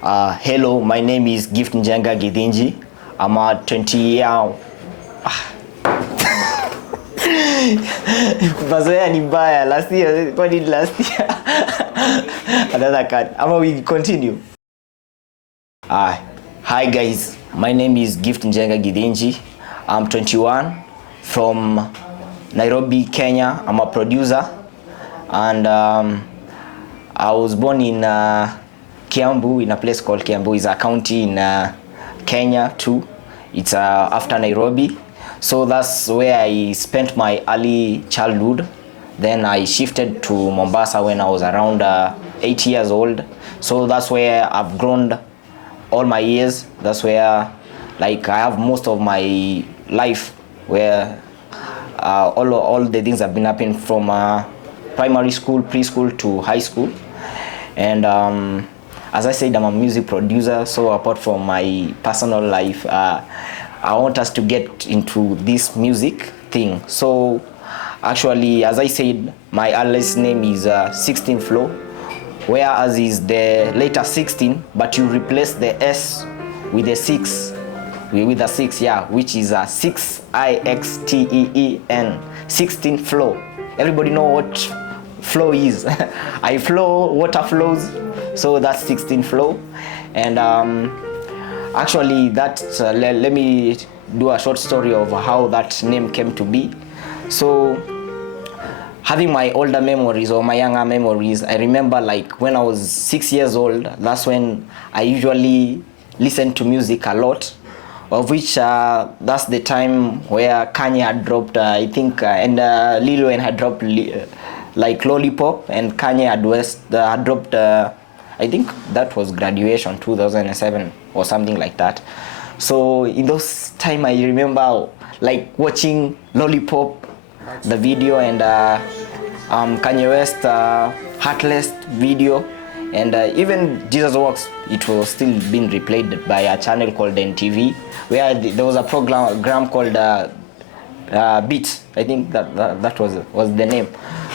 Hello, my name is Njenga Githinji. I'm a 20-year. Mazoea ni mbaya. Last year, what did last year? Another card. We continue. Hi guys, my name is Njenga Githinji. I'm 21 from Nairobi, Kenya. I'm a producer, and I was born in Kiambu, in a place called Kiambu. It's a county in Kenya too. It's after Nairobi. So that's where I spent my early childhood. Then I shifted to Mombasa when I was around 8 years old. So that's where I've grown all my years. That's where I have most of my life, where all the things have been happening from primary school, preschool to high school. And as I said, I'm a music producer. So apart from my personal life, I want us to get into this music thing. So actually, as I said, my earliest name is 6ixteen Flow, whereas is the letter 16, but you replace the S with a 6, with a 6, yeah, which is a 6ixteen, 6ixteen Flow. Everybody know what flow is. I flow, water flows, so that's 6ixteen Flow. And actually that let me do a short story of how that name came to be. So having my older memories or my younger memories, I remember like when I was 6 years old, that's when I usually listened to music a lot, of which that's the time where Kanye had dropped, I think, and Lil Wayne had dropped like Lollipop, and Kanye had dropped, I think that was Graduation 2007 or something like that. So in those time I remember like watching Lollipop, the video, and Kanye West Heartless video, and even Jesus Walks. It was still being replayed by a channel called NTV, where there was a program called Beats. I think that was the name.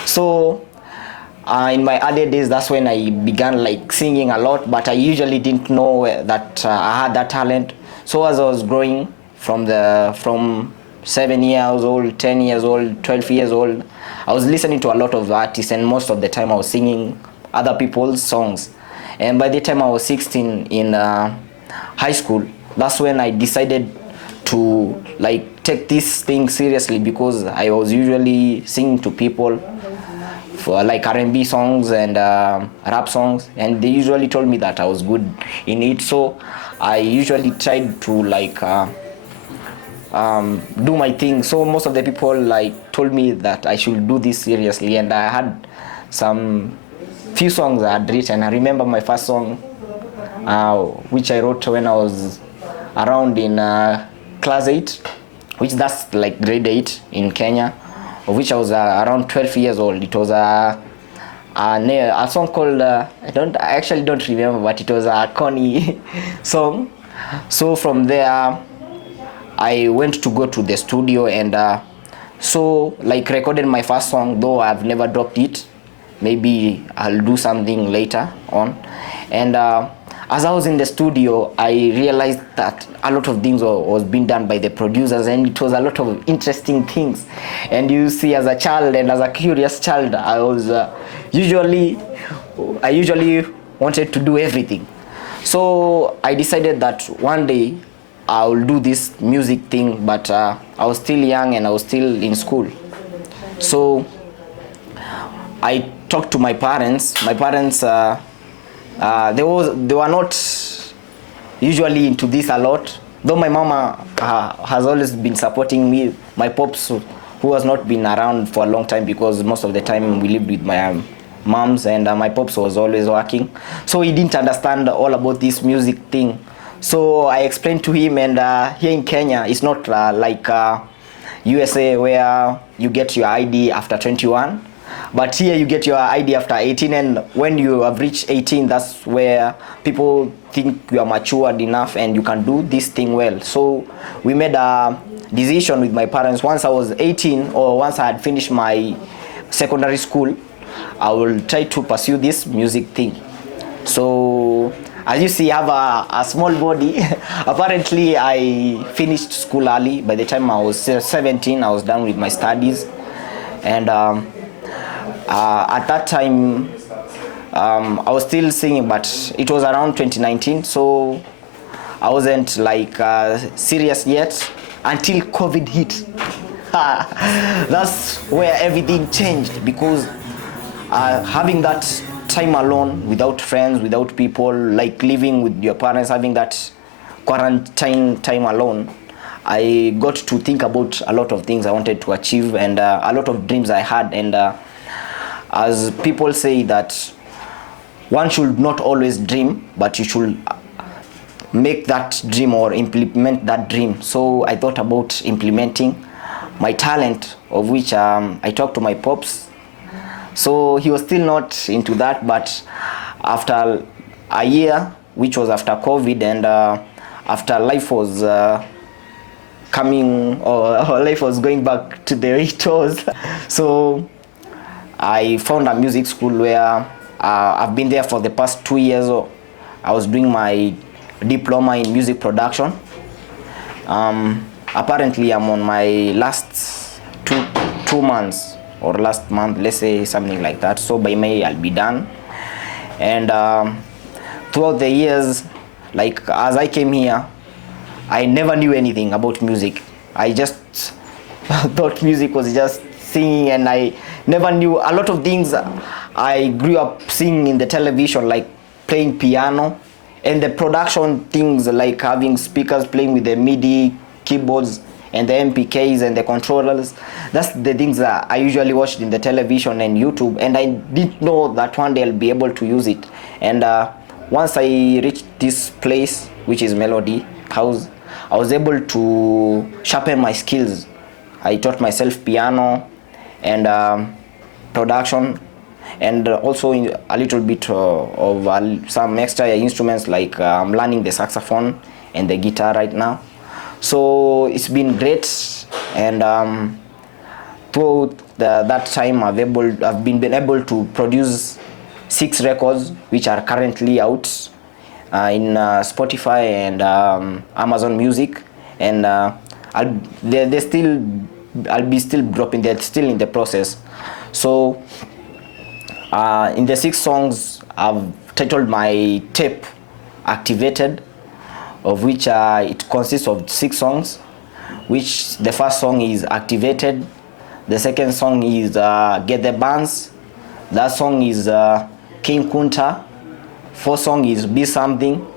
So in my early days, that's when I began like singing a lot, but I usually didn't know that I had that talent. So as I was growing from 7 years old, 10 years old, 12 years old, I was listening to a lot of artists, and most of the time I was singing other people's songs. And by the time I was 16 in high school, that's when I decided to like take this thing seriously, because I was usually singing to people for like R&B songs and rap songs, and they usually told me that I was good in it. So I usually tried to like do my thing. So most of the people like told me that I should do this seriously, and I had some few songs I had written. I remember my first song, which I wrote when I was around in class 8, which that's like grade 8 in Kenya, of which I was around 12 years old. It was a song called, I actually don't remember, but it was a Connie song. So from there, I went to go to the studio, and so like recorded my first song, though I've never dropped it. Maybe I'll do something later on. And as I was in the studio, I realized that a lot of things was being done by the producers, and it was a lot of interesting things. And you see, as a child and as a curious child, I usually wanted to do everything. So I decided that one day I will do this music thing, but I was still young and I was still in school. So I talked to my parents. My parents, they were not usually into this a lot, though my mama has always been supporting me. My pops, who has not been around for a long time, because most of the time we lived with my moms, and my pops was always working, so he didn't understand all about this music thing. So I explained to him, and here in Kenya, it's not like USA, where you get your ID after 21. But here you get your ID after 18, and when you have reached 18, that's where people think you are matured enough and you can do this thing well. So we made a decision with my parents. Once I was 18, or once I had finished my secondary school, I will try to pursue this music thing. So as you see, I have a small body. Apparently, I finished school early. By the time I was 17, I was done with my studies. And at that time, I was still singing, but it was around 2019. So I wasn't like serious yet until COVID hit. That's where everything changed, because having that time alone, without friends, without people, like living with your parents, having that quarantine time alone, I got to think about a lot of things I wanted to achieve, and a lot of dreams I had. And as people say that one should not always dream, but you should make that dream or implement that dream. So I thought about implementing my talent, of which I talked to my pops. So he was still not into that, but after a year, which was after COVID, and after life was coming, or life was going back to the way it was, so I found a music school where I've been there for the past 2 years. I was doing my diploma in music production. Apparently, I'm on my last two months, or last month, let's say something like that. So by May, I'll be done. And throughout the years, like as I came here, I never knew anything about music. I just thought music was just singing, and I never knew a lot of things. I grew up singing in the television, like playing piano, and the production things, like having speakers playing with the MIDI keyboards and the MPKs and the controllers. That's the things that I usually watched in the television and YouTube, and I didn't know that one day I'll be able to use it. And once I reached this place, which is Melody House, I was able to sharpen my skills. I taught myself piano and production, and also a little bit of some extra instruments, like I'm learning the saxophone and the guitar right now. So it's been great, and throughout that time I've been able to produce 6 records, which are currently out in Spotify and Amazon Music, and I'll be still dropping. They're still in the process. So in the 6 songs, I've titled my tape Activated, of which it consists of 6 songs, which the first song is Activated, the second song is Get the Bands, that song is King Kunta, fourth song is Be Something,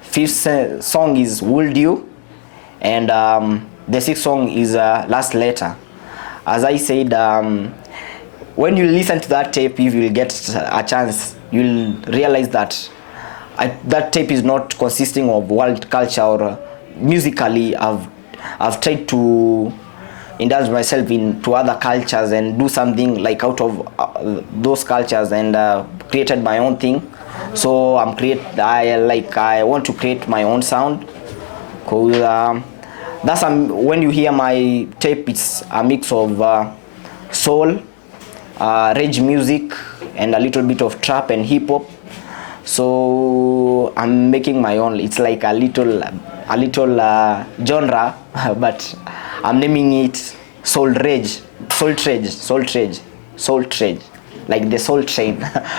fifth song is Would You, and the sixth song is Last Letter. As I said, when you listen to that tape, if you get a chance, you'll realize that that tape is not consisting of world culture, or musically I've tried to indulge myself into other cultures and do something like out of those cultures, and created my own thing. So I want to create my own sound, because that's when you hear my tape, it's a mix of soul, rage music, and a little bit of trap and hip hop. So I'm making my own. It's like a little genre, but I'm naming it Soul Rage, like the Soul Train,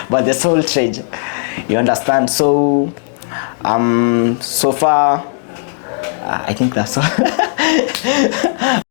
but the Soul Rage. You understand? So so far, I think that's all.